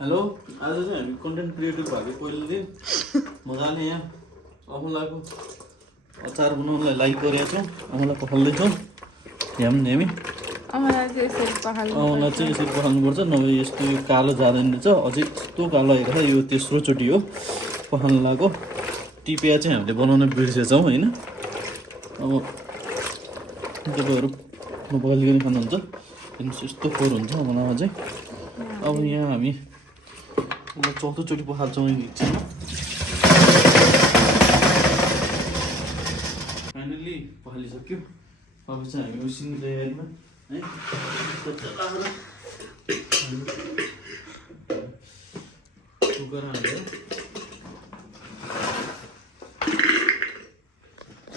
Hello आज चाहिँ हामी कन्टेन्ट क्रिएटर भएको पहिलो दिन मजाले यहाँ अमलाको अचार बनाउनलाई लाइक गरेका छौँ। अमला पखाल्दैछौँ झ्यामी अमला चाहिँ यसरी पखाल्नुपर्छ, नभए यस्तो यो कालो जाँदैन रहेछ। अझै यस्तो कालो आएको छ, यो तेस्रोचोटि हो पखाल्नु लगाएको। टिपिया चाहिँ हामीले बनाउन बिर्सेछौँ होइन। अब तपाईँहरू नपखालिकन खानुहुन्छ हेर्नुहोस् यस्तो फोहोर हुन्छ अमलामा चाहिँ। अब यहाँ हामी चौथोचोटि पखाल्छौँ एकछिनमा। फाइनल्ली पखालिसक्यो। अब चाहिँ हामी उसिन्ने तयारीमा है। कुकर हालेर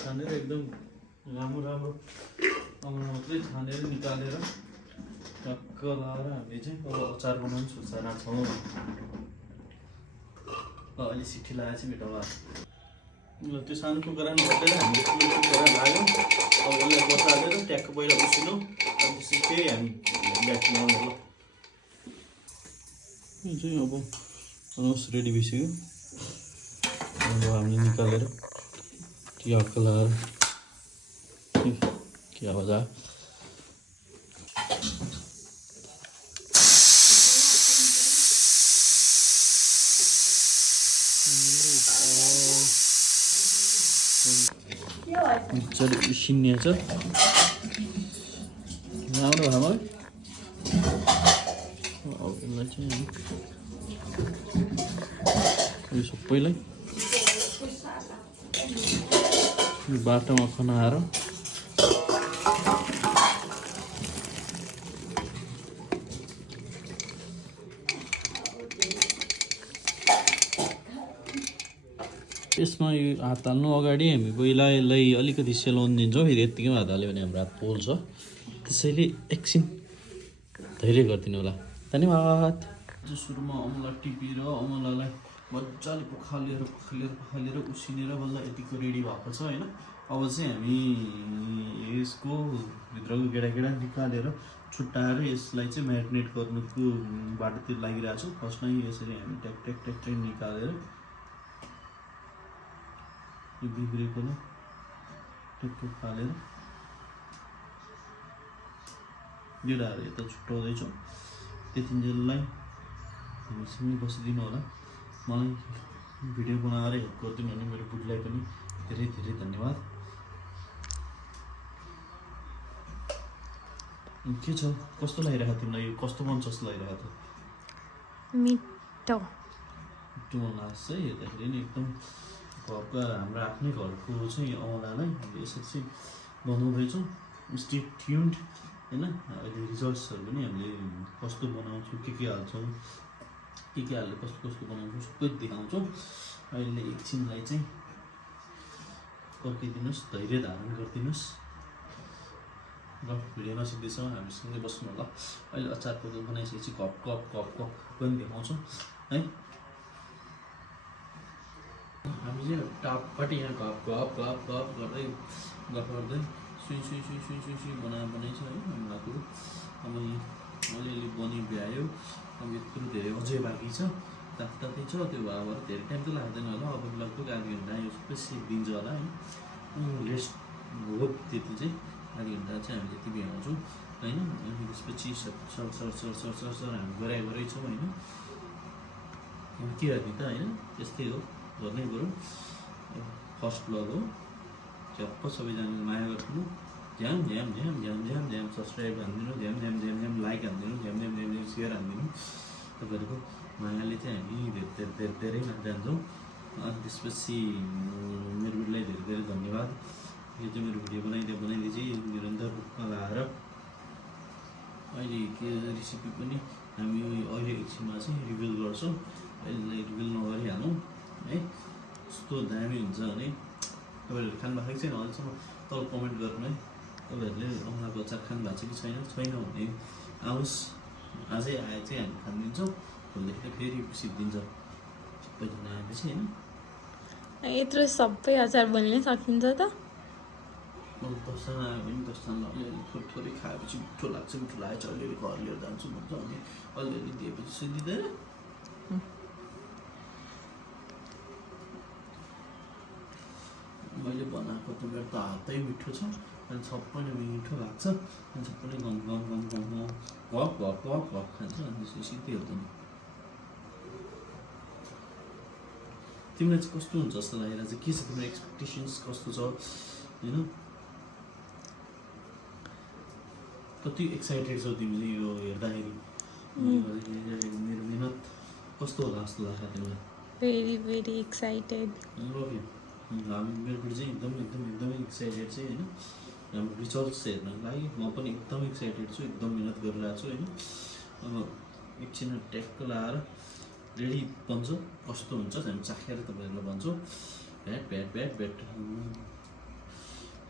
छानेर एकदम राम्रो अमला मात्रै छानेर निकालेर टक्क लाएर हामीले चाहिँ अब अचार बनाउनु सोचेका छौँ। अलि सिटी लगाएर चाहिँ मिठो भयो। ल त्यो सानो कुखुरामा बसेर हामीले ठुलो कुखुरा लाग्यौँ। अब यसलाई बसालेर ट्याक्क पहिला उसिनौँ, अनि त्यसपछि फेरि हामी ब्याक बनाउनु। ल यो चाहिँ अब अलमोस्ट रेडी भइसक्यो। अब हामीले निकालेर ट्याक्क लगाएर के आवाज आयो। मजाले उसिन्ने छ राम्रो भयो। अब यसलाई चाहिँ यो सबैलाई बाटोमा खनाएर यसमा यो हात हाल्नु अगाडि हामी पहिला यसलाई अलिकति सेलाउनु दिन्छौँ। फेरि यत्तिकै हात हाल्यो भने हाम्रो हात पोल्छ। त्यसैले एकछिन धैर्य गरिदिनु होला। धन्यवाद। सुरुमा अमला टिपेर अमलालाई मजाले पखालेर उसिनेर बल्ल यतिको रेडी भएको छ होइन। अब चाहिँ हामी यसको भित्रको गेडा निकालेर छुट्टाएर यसलाई चाहिँ म्यारिनेट गर्नुको बाटोतिर लागिरहेको छौँ। फर्स्टमा यसरी हामी ट्याक निकालेर यो बिग्रेकोलाई टुक्टुक फालेर गेडाहरू यता छुट्याउँदैछौँ। त्यतिन्जेललाई हामीसँगै बसिदिनु होला। मलाई भिडियो बनाएर हेल्प गरिदिनु भने मेरो बुढीलाई पनि धेरै धन्यवाद। के छ कस्तो लागिरहेको तिमीलाई, यो कस्तो मन जस्तो लागिरहेको थियो? मिठो मन लाग्छ है। हेर्दाखेरि नि एकदम घरको हाम्रो आफ्नै घरको चाहिँ अमलालाई यसरी चाहिँ बनाउँदैछौँ। स्टे ट्युन्ड होइन। अहिले रिजल्ट्सहरू पनि हामीले कस्तो बनाउँछौँ, के हाल्छौँ, के हालेर कस्तो बनाउँछौँ सबै देखाउँछौँ। अहिले एकछिनलाई चाहिँ पर्खिदिनुहोस्, धैर्य धारण गरिदिनुहोस्। ल भिडियो नसिक्दैछौँ, हामीसँगै बस्नु होला। अहिले अचारको बनाइसकेपछि कप पनि देखाउँछौँ है। हामी चाहिँ टापपट्टि यहाँ गफ गर्दै सुई बनाइछ है अमलाको। अब अलिअलि बनि भ्यायो। अब यत्रो धेरै अझै बाँकी छ, तातै छ। त्यो भएर धेरै टाइम त लाग्दैन होला। अब लगभग आधा घन्टा यो सबै सिकिदिन्छ होला होइन। रेस्ट हो त्यति चाहिँ आधा घन्टा चाहिँ हामी यति भ्याउँछौँ होइन। अनि त्यसपछि सर हामी गराइ छौँ होइन। के गर्ने त होइन, त्यस्तै हो, गर्नै पऱ्यो। फर्स्ट ब्लग हो, झ्याप्प सबैजनाले माया गरिदिनु। झ्याम सब्सक्राइब हानिदिनु, झ्याम लाइक हानिदिनु, झ्याम सेयर हानिदिनु। तपाईँहरूको मायाले चाहिँ हामी धेरै जान्छौँ। अनि त्यसपछि मेरो भिडियोलाई धेरै धन्यवाद। यो चाहिँ मेरो भिडियो बनाइदिए चाहिँ निरन्तर रूपमा लगाएर अहिले के रेसिपी पनि हामी अहिले एकछिनमा चाहिँ रिभिल गर्छौँ। अहिले रिभिल नगरिहालौँ है। यस्तो दामी हुन्छ भने तपाईँहरू खानु भएको छैन अहिलेसम्म तल कमेन्ट गर्नु है। तपाईँहरूले अमलाको अचार खानु भएको छ कि छैन भने आओस्। आजै आए चाहिँ हामी खानिदिन्छौँ। भोलिदेखि फेरि सिद्धिन्छ सबैजना आएपछि होइन। यत्रो सबै अचार बनिन सकिन्छ त? 10जना आयो भने 10जनालाई अलिअलि थोरै खाएपछि मिठो लाग्छ। मिठो लागेपछि अलिअलि घर लिएर जान्छु भन्छ। अनि अलिअलि दिएपछि सुनिँदैन। मैले बनाएको त मेरो त हातै मिठो छ अनि सबैले मिठो लाग्छ अनि सबैले गम गम गम गम गम गफ गफ गफ गफ खान्छ अनि त्यसपछि सिधै हुँदैन। तिमीलाई चाहिँ कस्तो हुन्छ जस्तो लागेर चाहिँ के छ तिम्रो एक्सपेक्टेसन्स कस्तो छ होइन कति एक्साइटेड छौ तिमीले यो हेर्दाखेरि मेरो मिहिनेत कस्तो होला जस्तो लाग्छ तिमीलाई? Very very excited. मेरोपट्टि चाहिँ एकदमै एक्साइटेड चाहिँ होइन हाम्रो रिजल्ट्स हेर्नको लागि म पनि एकदम एक्साइटेड छु एकदम मिहिनेत गरिरहेको छु होइन। अब एकछिन ट्याक्क लगाएर रेडी बन्छ कस्तो हुन्छ हामी चाखेर तपाईँहरूलाई भन्छौँ। भ्याट भ्याट भ्याट भ्याट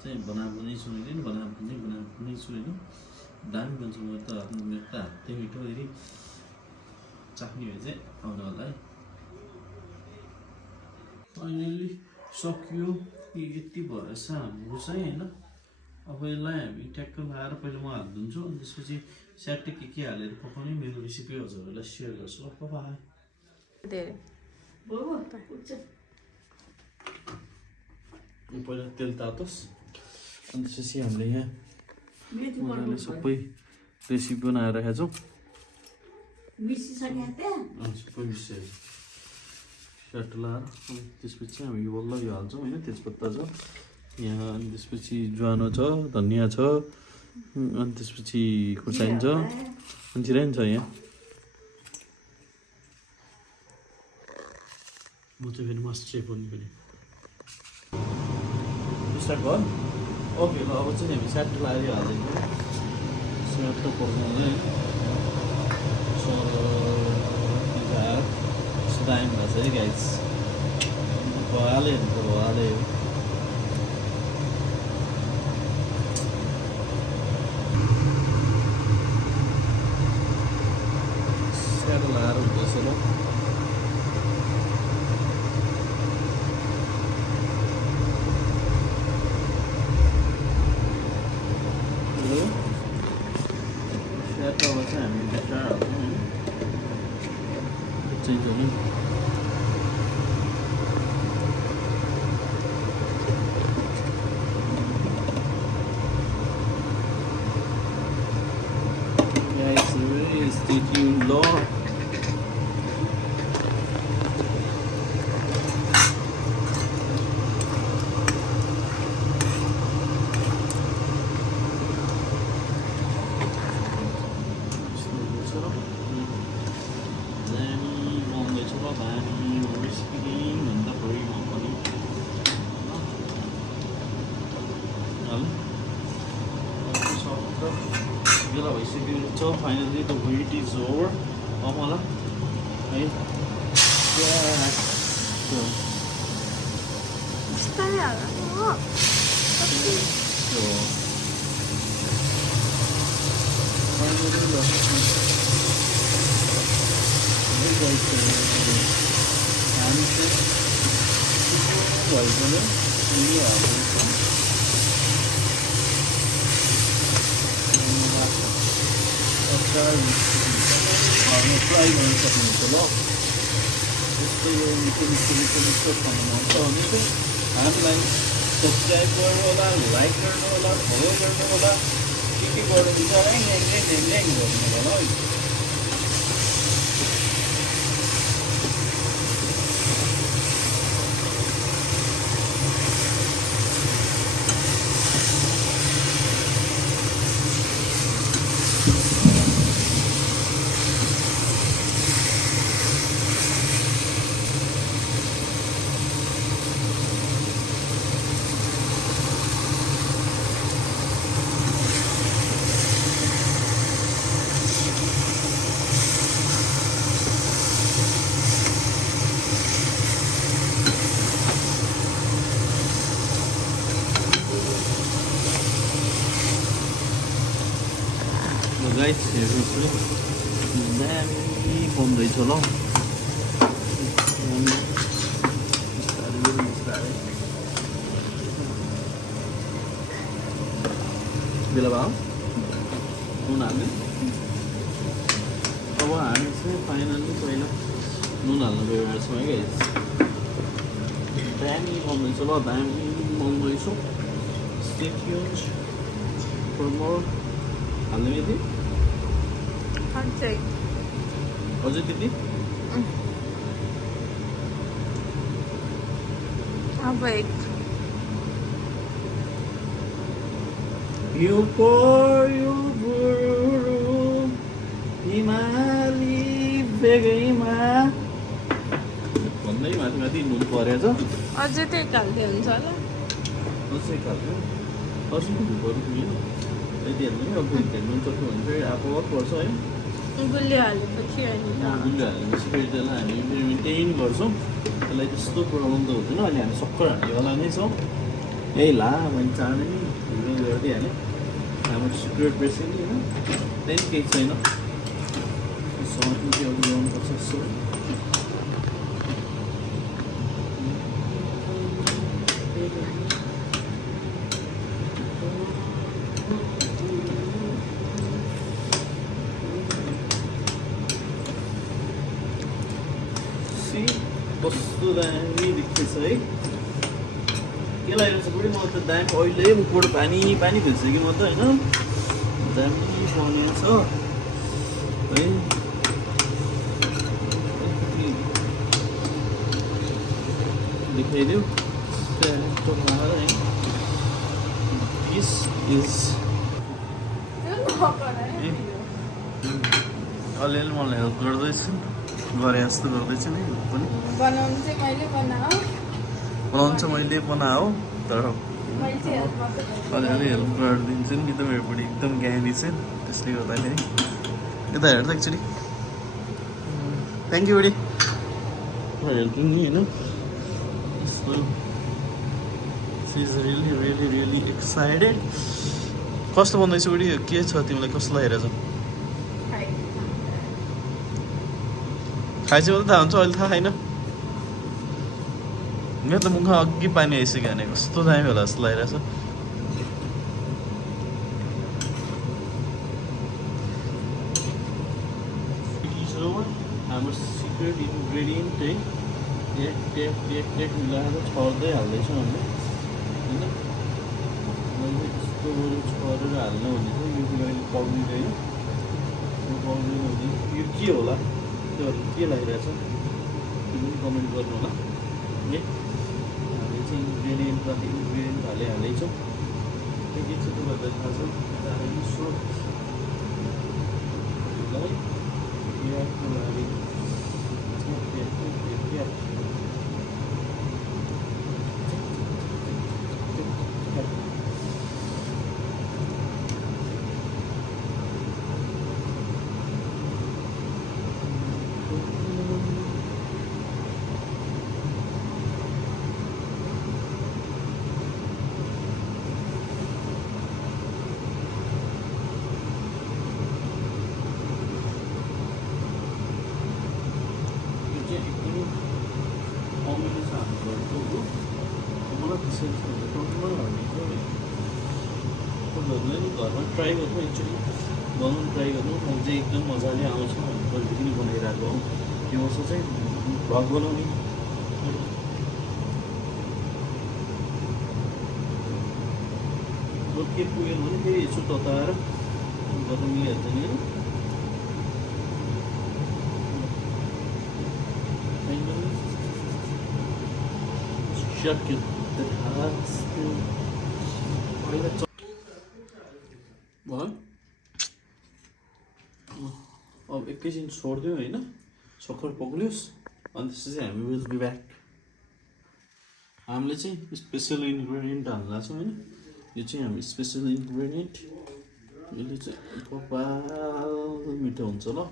चाहिँ बनाएको छु होइन बनाएको छु होइन दामी बन्छ। मेरो त हातै मिठो फेरि चाख्ने भए चाहिँ आउनु होला है। फाइनली सकियो यति भएछ हाम्रो चाहिँ होइन। अब यसलाई हामी ट्याक्क लगाएर पहिला म हात धुन्छु अनि त्यसपछि स्याट्टै के हालेर पकाउने मेरो रेसिपी हजुरहरूलाई सेयर गर्छु ल। बाइ। पहिला तेल तातोस् अनि त्यसपछि हामीले यहाँ मजाले सबै रेसिपी बनाएर राखेको छौँ। सबै मिसिसक्यो स्याट लगाएर अनि त्यसपछि हामी यो बल्ल यो हाल्छौँ होइन। तेजपत्ता छ यहाँ अनि त्यसपछि ज्वानो छ धनियाँ छ अनि त्यसपछि खुर्सानी छ अनि जिरा नि छ यहाँ। म चाहिँ फेरि मास्टर सेफ हुनु पनि स्टार्ट भयो। ओके ल अब चाहिँ हामी स्याट लगाएर हालिदिन्छौँ स्याट पकाउँदै दामी भएछ है गाइस भइहाल्यो नि त भइहाल्यो। स्याट लगाएर हुँदैछ ल। स्याट अब चाहिँ हामी भित्र हाल्छौँ चेन्ज हुने। Stay tuned, Lord. Finally, the wait is over. Amala, hey, yeah. So, finally, fry गर्न सक्नुहुन्छ ल। यस्तो यो मिठो खानु मन छ भने चाहिँ हामीलाई सब्सक्राइब गर्नु होला लाइक गर्नु होला फलो गर्नु होला के गर्नुहुन्छ गर्नु होला है। गाइस हेर्नुहोस् दामी बन्दैछ ल। बेला भयो नुन हाल्ने। अब हामी चाहिँ फाइनल्ली पहिला हाल्नु गयो यसमा है गाइस दामी बनाउँदैछ ल दामी बनाउँदैछु स्टे ट्युन्ड फर मोर हाल्ने यति अझै त्यति अब एक यो पर्यो बुरु हिमाली बेगैमा भन्दै माथि माथि नुन परेछ अझै त्यही खाल्दै हुन्छ होला दसैँ खालको दसैँको धुपहरू पुग्यो यति हेर्नु नि अब हेर्नु सक्यो भने फेरि आफू पर्छ है गुलियो हालेपछि होइन गुलियो हालेपछि फेरि त्यसलाई हामी फेरि मेन्टेन गर्छौँ त्यसलाई त्यस्तो प्रब्लम त हुँदैन अहिले हामी सक्कर हाल्नेवाला नै छौँ यही ला मैले चाँडै नि रिभिल गरिदिइहालेँ हाम्रो सिक्रेट रेसिपी होइन त्यही केही छैन समझ चाहिँ अघि ल्याउनुपर्छ यसो कस्तो दामी देख्दैछ है के लागिरहेको छ बुढी म त दामी अहिले मुखबाट पानी पानी फिल्सक्यो म त होइन दामी बनिएको छ है देखाइदियो दिस इज अलिअलि मलाई हेल्प गर्दैछु गरे जस्तो गर्दैछु नि पनि बनाउनु चाहिँ मैले बनाऊ तर अलिअलि हेल्प गरिदिन्छु नि त मेरो बुढी एकदम ज्ञानी चाहिँ त्यसले गर्दाखेरि यता हेर्छ एक्चुली थ्याङ्क यू बुढी हेल्पिङ नि होइन she is really really really excited कस्तो भन्दैछु बुढी के छ तिमीलाई कस्तो लागिरहेछ खाएपछि मात्रै थाहा हुन्छ अहिले थाहा छैन मेरो त मुखमा अघि पानी आइसक्यो भने कस्तो दामी होला जस्तो लागिरहेछ हाम्रो सिक्रेट इन्ग्रेडियन्ट है टेक मिलाएर छर्दै हाल्दैछौँ हामीले होइन मैले यस्तो छरेर हाल्नु भने चाहिँ यो कुरा अहिले पग्लिँदैन यो पग्लिँदैन भने यो के होला त्यो के लागिरहेछ त्यो पनि कमेन्ट गर्नु होला है हामीले चाहिँ इन्ग्रेडियन्ट हाल्दैछौँ के छ तपाईँहरूलाई थाहा छ हामी यादको लागि घरमा ट्राई गर्नु एक्चुली बनाउनु ट्राई गर्नु म चाहिँ एकदम मजाले आउँछ कहिले पनि बनाइरहेको हो त्यो वर्ष चाहिँ भ्लग बनाउने के पुगेन भने फेरि यसो तताएर गर्नु मिलिहाल्छ नि अब एकैछिन छोडिदिउँ होइन सक्खर पग्लियोस् अनि त्यसपछि हामी विल बी ब्याक हामीले चाहिँ स्पेसल इन्ग्रेडियन्ट हाल्न छौँ होइन यो चाहिँ हामी स्पेसल इन्ग्रेडियन्ट यसले चाहिँ कपाल मिठो हुन्छ ल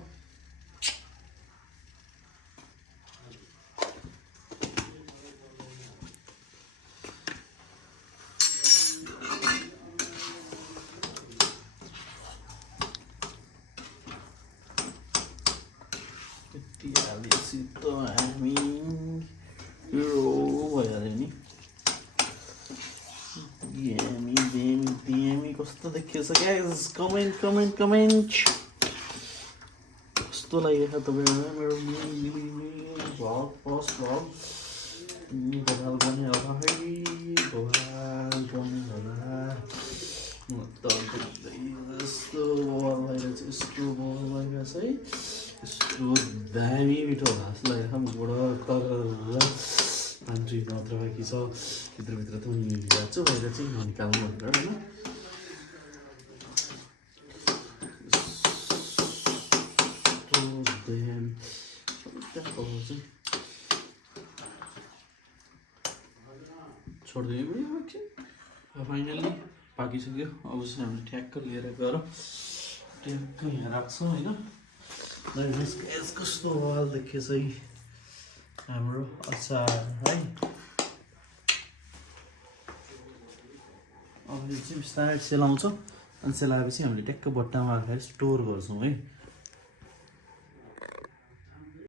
कस्तो देखिएछ गाइस कमेन्ट कस्तो लागिरहेछ तपाईँहरूलाई मेरो भ्लग फर्स्ट भ्लग बवाल बन्यो होला है बवाल बन्यो होला म त यस्तो बवाल भइरहेछ यस्तो बवाल भइरहेछ है यस्तो दामी मिठो घाँस लगाएर गोड गरेर आन्टी मात्र बाँकी छ भित्रभित्र त मिलिरहेको छु बाहिर चाहिँ ननिकाल्नु भनेर होइन छोडिदियो फाइनल्ली पाकिसक्यो अब चाहिँ हामीले ठ्याक्क लिएर गएर ट्याक्क यहाँ राख्छौँ होइन कस्तो वाल देखेछ है हाम्रो अचार है अब यो चाहिँ बिस्तारै सेलाउँछौँ अनि सेलाएपछि हामीले ट्याक्क बट्टामा राखेर स्टोर गर्छौँ है